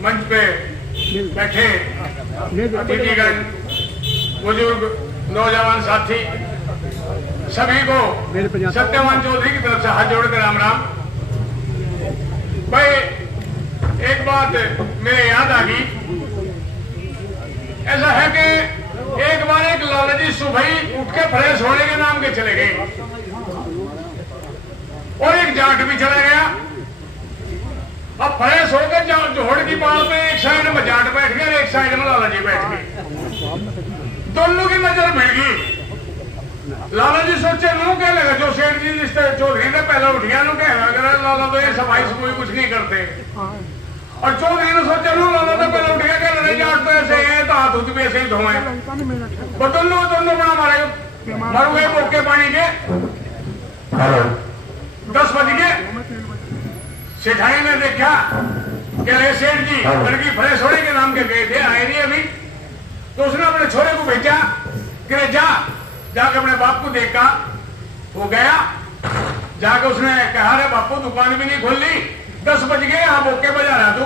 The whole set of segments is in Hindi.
मंच पे बैठे अतिथिगण, बुजुर्ग, नौजवान साथी, सभी को सत्यवान चौधरी की तरफ से हाथ जोड़कर राम राम। भाई एक बात मेरे याद आ गई। ऐसा है कि एक बार एक लालाजी सुबह उठ के फ्रेश होने के नाम के चले गए और एक जाट भी चला गया। अब फ्रेश होकर जोड़ की बाल पे एक साइड में जाट बैठ गया, एक साइड में लालाजी बैठ गए। दोनों की नजर मिल गई। लालाजी सोचे नो क्या लगा, जो सेठ जी जिस चौधरी ने पहला उठ गया, नो क्या अगर लाला तो ये सफाई से कोई कुछ नहीं करते। और चौधरी ने सोचा नो लाला तो पहला उठ गया, क्या लड़े जाट तो ऐसे है तो हाथ उठ भी ऐसे ही धोए। दोनों बड़ा मारे मर गए बोके पानी के। 10 बज गए। सेठाई ने देखा कि अरे सेठ जी लड़की फ्रेश होने के नाम के गए थे, आए नहीं अभी। तो उसने अपने छोरे को भेजा कि जाके अपने बाप को देखा। वो गया, जाके उसने कहा रे बापू दुकान भी नहीं खोल ली, 10 बज गए, यहाँ बोके बजा रहा तू।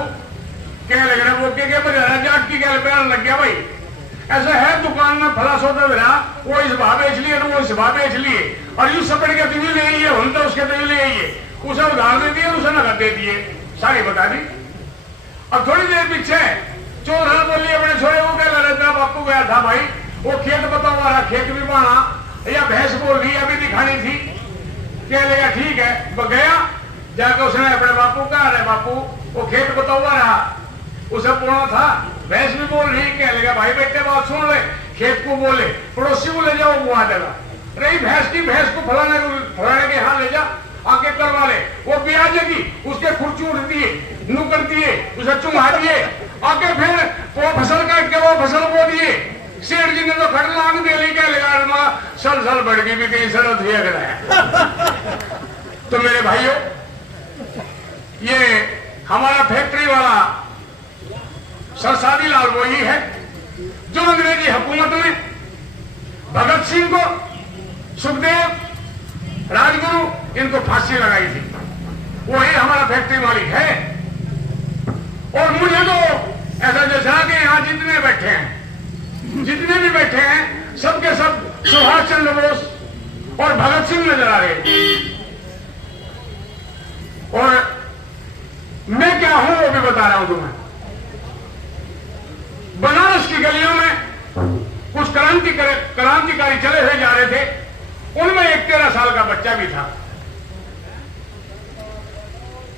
क्या लग रहा बोके के बजा रहा, जाट की क्या प्यार लग गया भाई। ऐसा है दुकान में फला सौदा रहा, वो इस भाव बेच लिए, वो इस भाव बेच लिए, और यूं सपड़ के तुझे ले आइए, हम तो उसके तुझे ले आइए। उसे उधार दे दिए, उसे नगद दे दिए, सारी बता दी। और थोड़ी देर पीछे चौधरी बोली अपने छोरे को, क्या लग रहा बापू गया था भाई, वो खेत बता हुआ रहा, खेत भी बाना या भैंस बोल रही अभी दिखानी थी। क्या लगा ठीक है, गया जाकर उसने अपने बापू कहा अरे बापू वो खेत बता हुआ रहा, उसे पूरा था, भैंस भी बोल रही। क्या लगा भाई बेटे बात सुन ले, खेत को बोले पड़ोसी को ले जाओ बुआ देगा, रही भैंस को फलाने के यहाँ ले जा, आके करवा ले। वो ब्याज की उसके खुर्ची उठ दिए, नुकड़ दिए, उसे चुंगा दिए, आके फिर वो फसल काट के वो फसल बो दिए। सेठ जी ने तो खड़ लांग दे ली, क्या लगा सल बढ़ गई भी कहीं सरल थे अगर। तो मेरे भाइयों ये हमारा फैक्ट्री वाला सरसादी लाल वही है जो अंग्रेजी हुकूमत में भगत सिंह को, सुखदेव, राजगुरु इनको फांसी लगाई थी, वही हमारा फैक्ट्री मालिक है। और मुझे तो ऐसा जैसा कि यहाँ जितने बैठे हैं, जितने भी बैठे हैं, सबके सब सुभाष चंद्र बोस और भगत सिंह नजर आ रहे। और मैं क्या हूं वो भी बता रहा हूं तुम्हें। बनारस की गलियों में कुछ क्रांतिकारी चले हुए जा रहे थे, उनमें एक 13 साल का बच्चा भी था।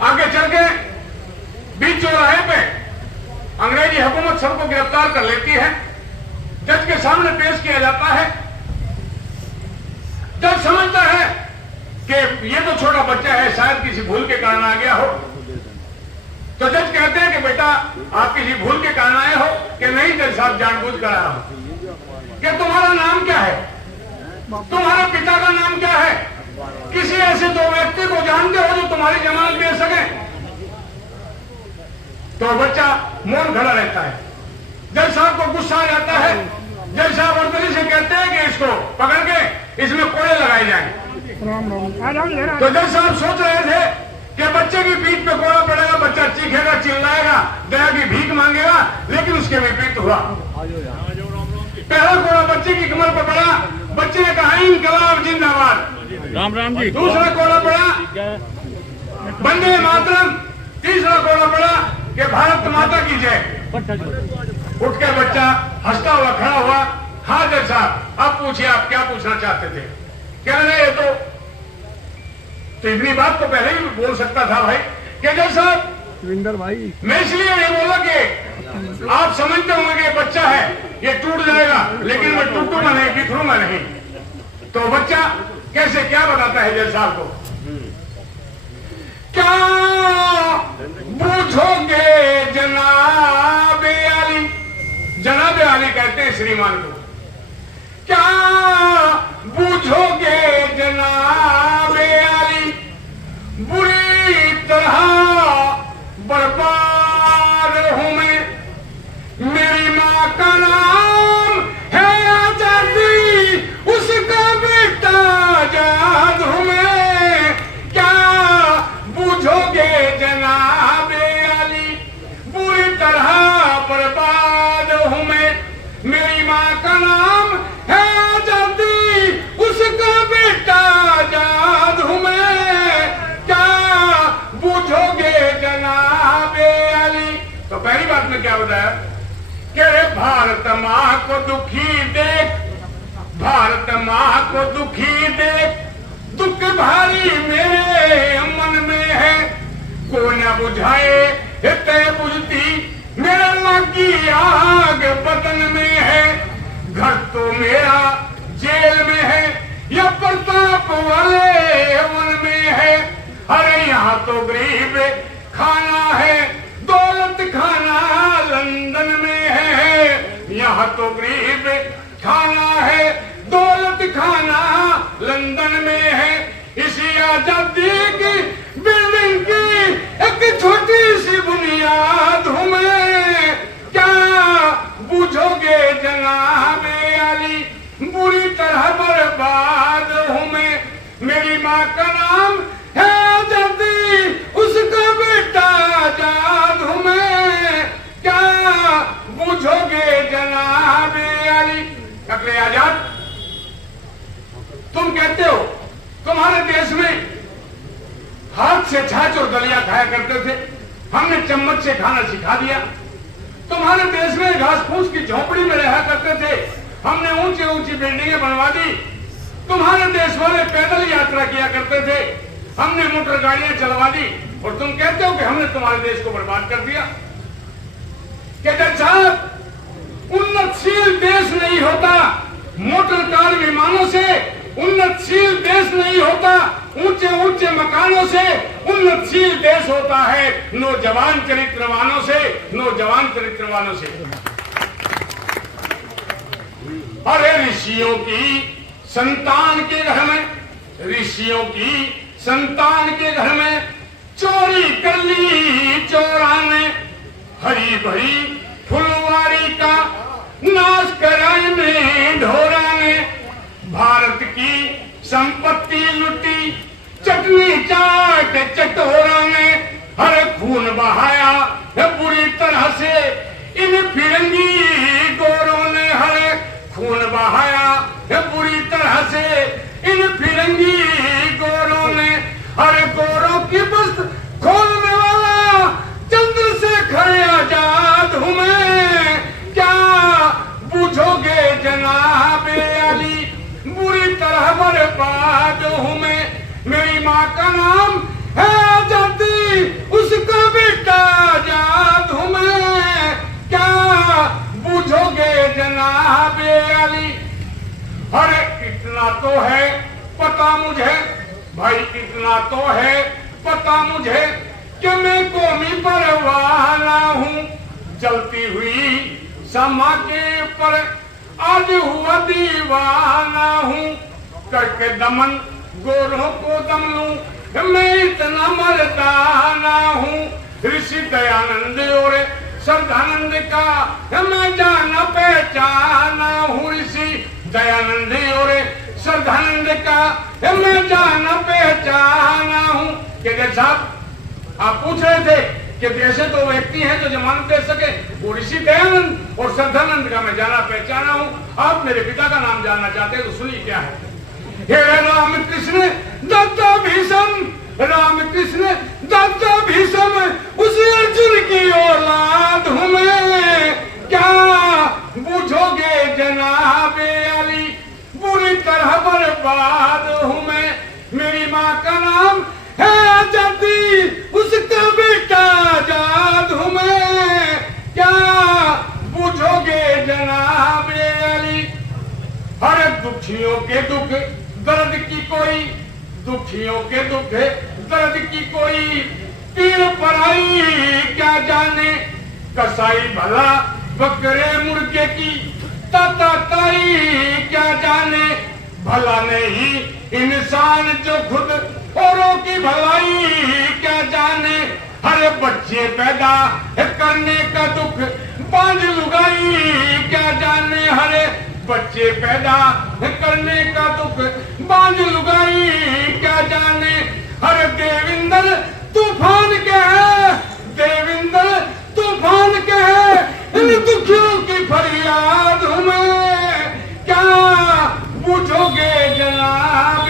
आगे चल के बीच चौराहे पे अंग्रेजी हुकूमत सबको गिरफ्तार कर लेती है, जज के सामने पेश किया जाता है। जज समझता है कि ये तो छोटा बच्चा है, शायद किसी भूल के कारण आ गया हो। तो जज कहते हैं कि बेटा आप किसी भूल के कारण आए हो कि नहीं जज साहब जानबूझ कर आया हो। कि तुम्हारा नाम क्या है, तुम्हारे पिता का नाम क्या है, किसी ऐसे 2 व्यक्ति को जानते हो जो तुम्हारी जमानत दे सके। तो बच्चा मौन खड़ा रहता है। जज साहब को गुस्सा आ जाता है। जज साहब वर्तनी से कहते हैं कि इसको पकड़ के इसमें कोड़े लगाए जाएं। तो जज साहब सोच रहे थे कि बच्चे की पीठ पे कोड़ा पड़ेगा, बच्चा चीखेगा, चिल्लाएगा, दया की भीख मांगेगा, लेकिन उसके विपरीत हुआ। पहला कोड़ा बच्चे की कमर पर पड़ा, बच्चे ने कहा इंकलाब जिंदाबाद, राम राम जी। दूसरा कोड़ा पड़ा वंदे मातरम, तीसरा कोड़ा पड़ा कि भारत माता की जय। उठ के बच्चा हंसता हुआ खड़ा हुआ। हाँ जज साहब अब पूछिए आप क्या पूछना चाहते थे। कह रहे तो इतनी बात तो पहले ही बोल सकता था भाई। कि जज साहब रविंदर भाई मैं इसलिए नहीं बोला कि आप समझते होंगे कि बच्चा है ये टूट जाएगा, लेकिन मैं टूटूंगा नहीं, बिखरूंगा नहीं। तो बच्चा कैसे क्या बताता है जज साहब को, क्या पूछोगे जनाब आली, जनाब आली कहते हैं श्रीमान को, क्या पूछोगे जनाब आली, बुरी तरह बर्बाद हूं मैं, मेरी मां का नाम है आजादी, उसका बेटा आजाद हूं मैं, क्या पूछोगे जनाब आली, बुरी तरह पहली बात में क्या बताया कि अरे भारत माँ को दुखी देख, भारत माँ को दुखी देख, दुख भारी मेरे मन में है, को न बुझाए तय बुझती मेरा लागी आग बदन में है। घर तो मेरा जेल में है या प्रताप वाले वन में है, अरे यहाँ तो गरीब खाना है, दौलत खाना लंदन में है, यहाँ तो गरीब खाना है, दौलत खाना लंदन में है। इसी आजादी की बिल्डिंग की एक छोटी सी बुनियाद हूं मैं, क्या बूझोगे जनाबे आली, बुरी तरह बर्बाद हूं मैं। मेरी माँ का नाम है आजादी, उसका बेटा आजाद हूं मैं, क्या बूझोगे जनाबे आली। अगले आजाद, तुम कहते हो तुम्हारे देश में हाथ से छाछ और दलिया खाया करते थे, हमने चम्मच से खाना सिखा दिया। तुम्हारे देश में घास फूस की झोपड़ी में रहा करते थे, हमने ऊंची ऊंची बिल्डिंगें बनवा दी। तुम्हारे देश वाले पैदल यात्रा किया करते थे, हमने मोटर गाड़ियां चलवा दी, और तुम कहते हो कि हमने तुम्हारे देश को बर्बाद कर दिया। कहते साहब, उन्नतशील देश नहीं होता मोटर कार विमानों से, उन्नतशील देश नहीं होता ऊंचे ऊंचे मकानों से, उन्नतशील देश होता है नौजवान चरित्रवानों से, नौजवान चरित्रवानों से। अरे ऋषियों की संतान के घर में, ऋषियों की संतान के घर में चोरी कर ली चोरा ने, हरी भरी फुलवारी का नाश कराए में ढोरा ने। भारत की संपत्ति लुटी चटनी चाट चटोरा ने, हर खून बहाया बुरी तरह से इन फिरंगी गोरों ने, हर खून बहाया बुरी तरह से इन फिरंगी गोरों ने। हर गोरों की बस्त खोलने वाला चंद्रशेखर आजाद हूं मैं, क्या बूझोगे जनाबे आली, बुरी तरह बर्बाद हूं मैं। मेरी माँ का नाम है आजादी, उसका बेटा आजाद हूं मैं, क्या बूझोगे जनाबे आली। अरे इतना तो है पता मुझे भाई, इतना तो है पता मुझे कि मैं कौमी परवाना हूँ, चलती हुई समा के ऊपर आज हुआ दीवाना हूँ। करके दमन गोरों को दम लूं मैं इतना मर्दाना हूँ। ऋषि दयानंद और श्रद्धानंद का मैं जाना पहचाना हूँ, ऋषि दयानंद और श्रद्धानंद का मैं जाना पहचाना हूँ। के साहब आप पूछ रहे थे कि ऐसे तो व्यक्ति हैं जो जमानत दे सके, वो ऋषि दयानंद और श्रद्धानंद का मैं जाना पहचाना हूँ। आप मेरे पिता का नाम जानना चाहते हैं तो सुनिए क्या है। हे राम कृष्ण दत्ता भीषम, राम कृष्ण दत्ता भीषम, उसी अर्जुन की औलाद हूँ मैं, क्या बूझोगे जनाबे अली, बुरी तरह बर्बाद हूँ मैं। मेरी माँ का नाम है आजादी, उसका बेटा आजाद हूँ मैं, क्या बूझोगे जनाबे अली। हर दुखियों के दुख दर्द की कोई, दुखियों के दुख दर्द की कोई पीर पराई क्या जाने। कसाई भला बकरे मुर्गे की ताई क्या जाने। भला नहीं इंसान जो खुद औरों की भलाई क्या जाने। हर बच्चे पैदा करने का दुख बांझ लुगाई क्या जाने। हरे बच्चे पैदा करने का दुख बांझ लुगाई क्या जाने। हर देविंदर तूफान के है, देविंदर तूफान के है, इन दुखियों की फरियाद हूँ मैं, क्या पूछोगे जनाब